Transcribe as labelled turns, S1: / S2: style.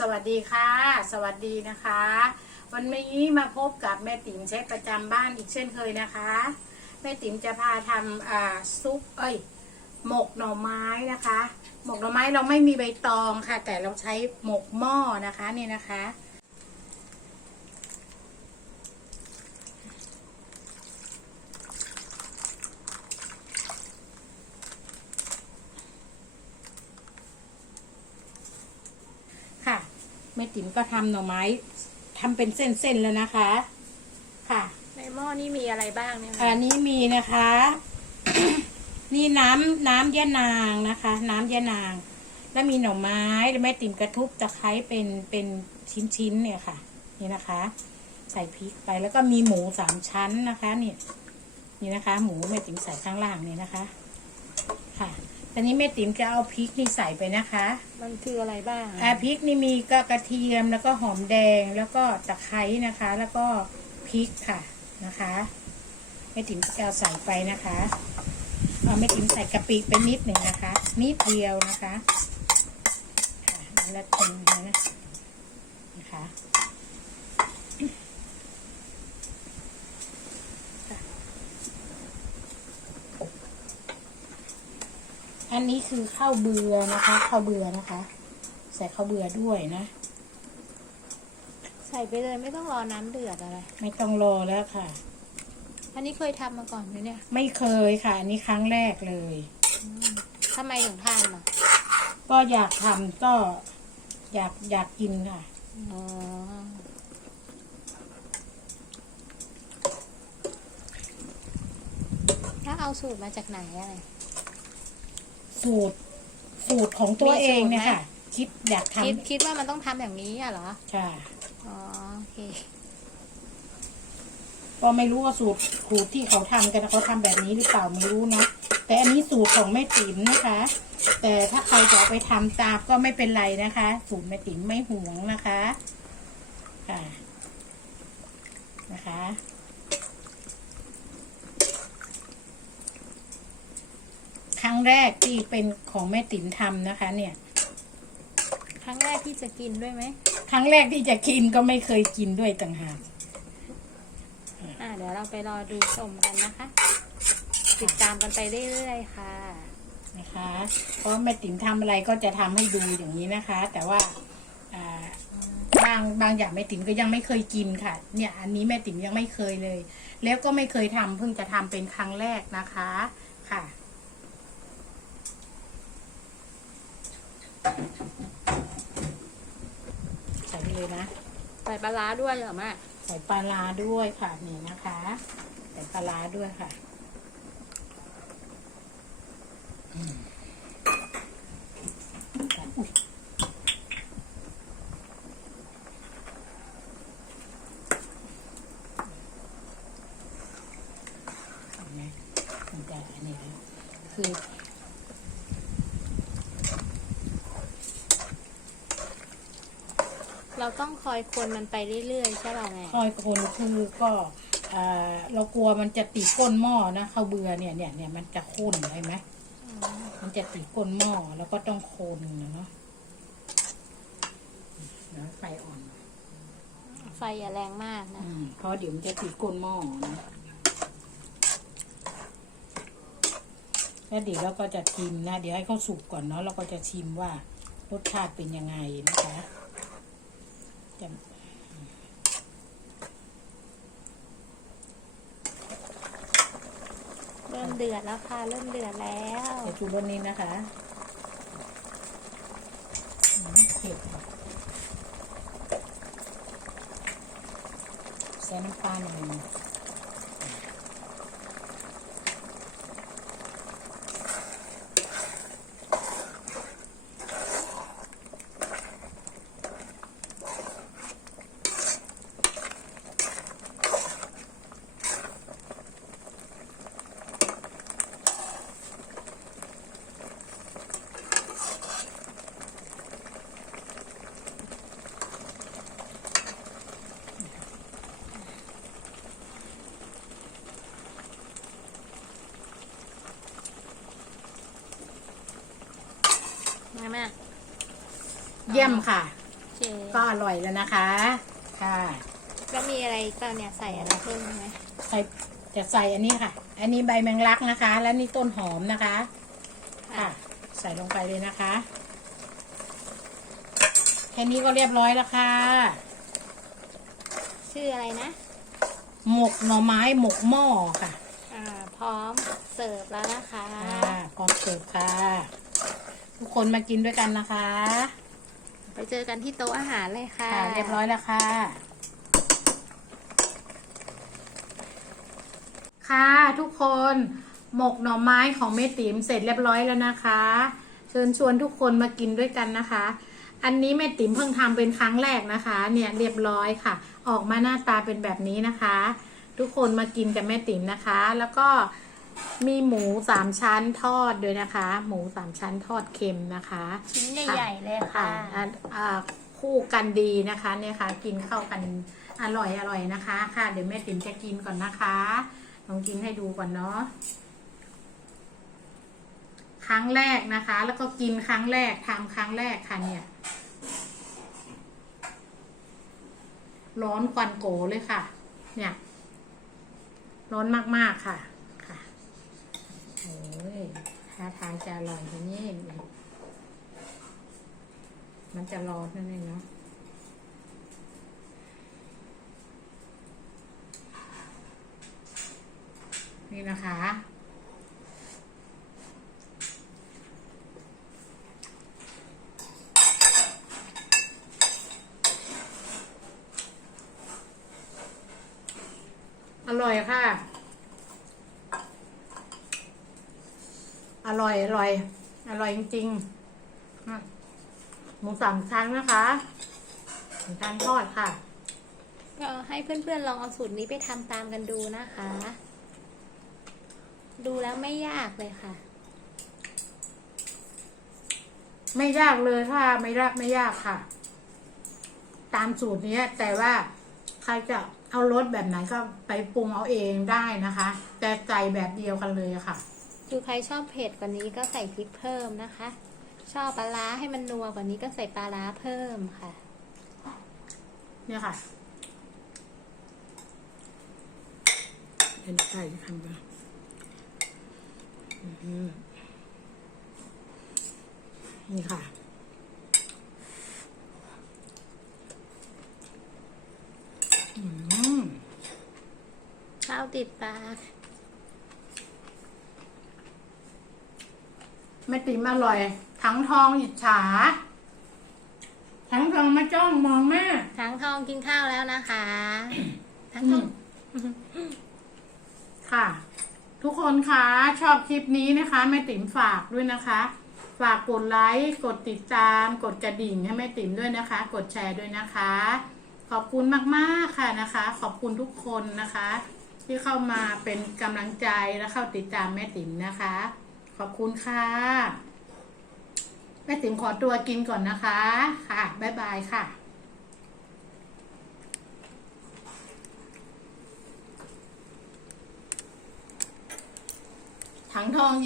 S1: สวัสดีค่ะ สวัสดีนะคะ วันนี้มาพบกับแม่ติ๋มเชฟประจำบ้านอีกเช่นเคยนะคะ แม่ติ๋มจะพาทำอ่าซุปเอ้ยหมกหน่อไม้นะคะ หมกหน่อไม้เราไม่มีใบตองค่ะ แต่เราใช้หมกหม้อนะคะนี่นะคะแม่ติ๋มก็ทำหน่อไม้ทำเป็นเส้นๆแล้วนะคะ ค่ะ
S2: ในหม้อนี่มีอะไรบ้างเนี่ย
S1: อันนี้มีนะคะ นี่น้ำน้ำยะนางนะคะ น้ำยะนาง แล้วมีหน่อไม้แล้วแม่ติ๋มกระทุบตะไคร้เป็นเป็นชิ้นๆเนี่ยค่ะ นี่นะคะ ใส่พริกไปแล้วก็มีหมูสามชั้นนะคะนี่นี่นะคะ หมูแม่ติ๋มใส่ข้างล่างนี่นะคะ ค่ะ ตอนนี้แม่ติ๋มจะเอาพริกนี่ใส่ไปนะคะ
S2: มันคืออะไรบ้าง
S1: อ่าพริกนี่มีก็กระเทียมแล้วก็หอมแดงแล้วก็ตะไคร้นะคะ แล้วก็พริกค่ะนะคะแม่ติ๋มจะเอาใส่ไปนะคะเอาแม่ติ๋มใส่กะปิไปนิดหนึ่งนะคะ นิดเดียวนะคะค่ะแล้วคนนะนะคะค่ะ อันนี้คือข้าวเบือนะคะข้าวเบือนะคะ ใส่ข้าวเบือด้วยนะ
S2: ใส่ไปเลยไม่ต้องรอน้ำเดือดอะไร
S1: ไม่ต้องรอแล้วค่ะ
S2: อันนี้เคยทำมาก่อนไหมเนี่ย
S1: ไม่เคยค่ะ อันนี้ครั้งแรกเลย
S2: ทำไมถึงทำอะ
S1: ก็อยากทำก็อยากอยากกินค่ะ
S2: อ๋อถ้าเอาสูตรมาจากไหนอะไร
S1: สูตร สูตรของตัว
S2: มี
S1: เอ
S2: สู
S1: ง
S2: ตรไหม
S1: เนี่ยค่ะ คิดอยากท
S2: คิดคิดว่ามันต้องทำอย่างนี้อะเหรอำ
S1: ค่ะ
S2: อ๋อโอเค
S1: ก็ไม่รู้ว่าสูตรสูตรที่เขาทำกันเขาทำแบบนี้หรือเปล่าไม่รู้นะแต่อันนี้สูตรของแม่ติ๋มนะคะ แต่ถ้าใครจะเอาไปทำตามก็ไม่เป็นไรนะคะ สูตรแม่ติ๋มไม่หวงนะคะ ค่ะนะคะ ครั้ง แรกที่เป็นของแม่ติ๋มทำนะคะ เนี่ย
S2: ครั้งแรกที่จะกินด้วยไหม
S1: ครั้งแรกที่จะกินก็ไม่เคยกินด้วยต่างหาก
S2: อ่าเดี๋ยวเราไปรอดูชมกันนะคะ ติดตามกันไปเรื่อยๆค่ะ
S1: นะคะ เพราะแม่ติ๋มทำอะไรก็จะทำให้ดูอย่างนี้นะคะ แต่ว่าอ่าบางบางอย่างแม่ติ๋มก็ยังไม่เคยกินค่ะ เนี่ย อันนี้แม่ติ๋มยังไม่เคยเลย แล้วก็ไม่เคยทำเพิ่งจะทำเป็นครั้งแรกนะคะ ค่ะ ใส่ไปเลยนะ
S2: ใส่ปลาร้าด้วยเหรอแม่
S1: ใส่ปลาร้าด้วยค่ะนี่นะคะ ใส่ปลาร้าด้วยค่ะอืมอุ๊ยเห็นไหมมันจะอันนี้แล้วคือ
S2: เราต้องคอยคนมันไปเรื่อยๆ ใช่ป่ะแม่
S1: คอยคนคือก็อ่าเรากลัวมันจะติดก้นหม้อนะข้าวเบื่อเนี่ยเนี่ยเนี่ยมันจะข้นใช่ไหมมันจะติดก้นหม้อแล้วก็ต้องโคนนะเนาะเดี๋ยวไฟอ่อน
S2: ไฟอย่าแรงมากนะ
S1: อืมเพราะเดี๋ยวมันจะติดก้นหม้อนะแล้วเดี๋ยวเราก็จะชิมนะ เดี๋ยวให้เขาสุกก่อนเนาะเราก็จะชิมว่ารสชาติเป็นยังไงนะคะ กัน
S2: เริ่มเดือดแล้วค่ะ เริ่มเดือดแล้ว
S1: ใส่ชูรสนี้นะคะเผ็ดใส่น้ำปลาหน่อย
S2: แม่แม่
S1: เยี่ยมค่ะ
S2: เค
S1: ก็อร่อยแล้วนะคะ ค่ะ
S2: แล้วมีอะไรอีกเปล่าเนี่ยใส่อะไรเพิ่มไหม
S1: ใส่จะใส่อันนี้ค่ะ อันนี้ใบแมงลักนะคะ แล้วนี่ต้นหอมนะคะ ค่ะ ใส่ลงไปเลยนะคะ แค่นี้ก็เรียบร้อยแล้วค่ะ
S2: ชื่ออะไรนะ
S1: หมกหน่อไม้หมกหม้อค่ะ
S2: อ่าพร้อมเสิร์ฟแล้วนะคะ
S1: ค่ะพร้อมเสิร์ฟค่ะ ทุกคนมากินด้วยกันนะคะ
S2: ไปเจอกันที่โต๊ะอาหารเลยค่ะ
S1: ค่ะ เรียบร้อยแล้วค่ะ ค่ะทุกคนหมกหน่อไม้ของเมติ๋มเสร็จเรียบร้อยแล้วนะคะ เชิญชวนทุกคนมากินด้วยกันนะคะ อันนี้แม่ติ๋มเพิ่งทำเป็นครั้งแรกนะคะ เนี่ยเรียบร้อยค่ะ ออกมาหน้าตาเป็นแบบนี้นะคะ ทุกคนมากินกับแม่ติ๋มนะคะ แล้วก็ มีหมูสามชั้นทอดด้วยนะคะ หมูสามชั้นทอดเค็มนะคะ
S2: ชิ้นใหญ่ๆเลยค่ะ
S1: อ่าอ่าคู่กันดีนะคะเนี่ยค่ะ กินเข้ากันอร่อยอร่อยนะคะ ค่ะ เดี๋ยวแม่ติ๋มจะกินก่อนนะคะลองกินให้ดูก่อนเนาะครั้งแรกนะคะ แล้วก็กินครั้งแรกทำครั้งแรกค่ะเนี่ย ร้อนควันโกเลยค่ะ เนี่ย ร้อนมากๆค่ะค่ะโอ้ย ท่าทางจะอร่อยทีนี้มันจะร้อนนั่นเองเนาะนี่นะคะ อร่อยค่ะ อร่อยอร่อย อร่อยจริงๆอะหมูสามชั้นนะคะหมูชั้นทอดค่ะ
S2: ก็ให้เพื่อนๆลองเอาสูตรนี้ไปทำตามกันดูนะคะ ดูแล้วไม่ยากเลยค่ะ
S1: ไม่ยากเลยค่ะ ไม่ยากไม่ยากค่ะ ตามสูตรนี้แต่ว่าใครจะเอารสแบบไหนก็ไปปรุงเอาเองได้นะคะ แต่ใจแบบเดียวกันเลยค่ะ
S2: คือใครชอบเผ็ดกว่านี้ก็ใส่พริกเพิ่มนะคะ ชอบปลาร้าให้มันนัวกว่านี้ก็ใส่ปลาร้าเพิ่มค่ะ
S1: เนี่ยค่ะเป็นไก่ทำไปอืมนี่ค่ะอืม
S2: ข้าวติดปาก
S1: แม่ติ๋มอร่อย ทั้งทองอิจฉา ทั้งทองมาจ้องมองแม่
S2: ทั้งทองกินข้าวแล้วนะคะ ทั้งทอง
S1: ค่ะ ทุกคนคะชอบคลิปนี้นะคะแม่ติ๋มฝากด้วยนะคะ ฝากกดไลค์กดติดตาม กดกระดิ่งให้แม่ติ๋มด้วยนะคะ กดแชร์ด้วยนะคะ ขอบคุณมากๆค่ะนะคะ ขอบคุณทุกคนนะคะ ที่เข้ามาเป็นกำลังใจและเข้าติดตามแม่ติ๋มนะคะ ขอบคุณค่ะแม่ติ๋มขอตัวกินก่อนนะคะ ค่ะ บ๊ายบายค่ะถังทอง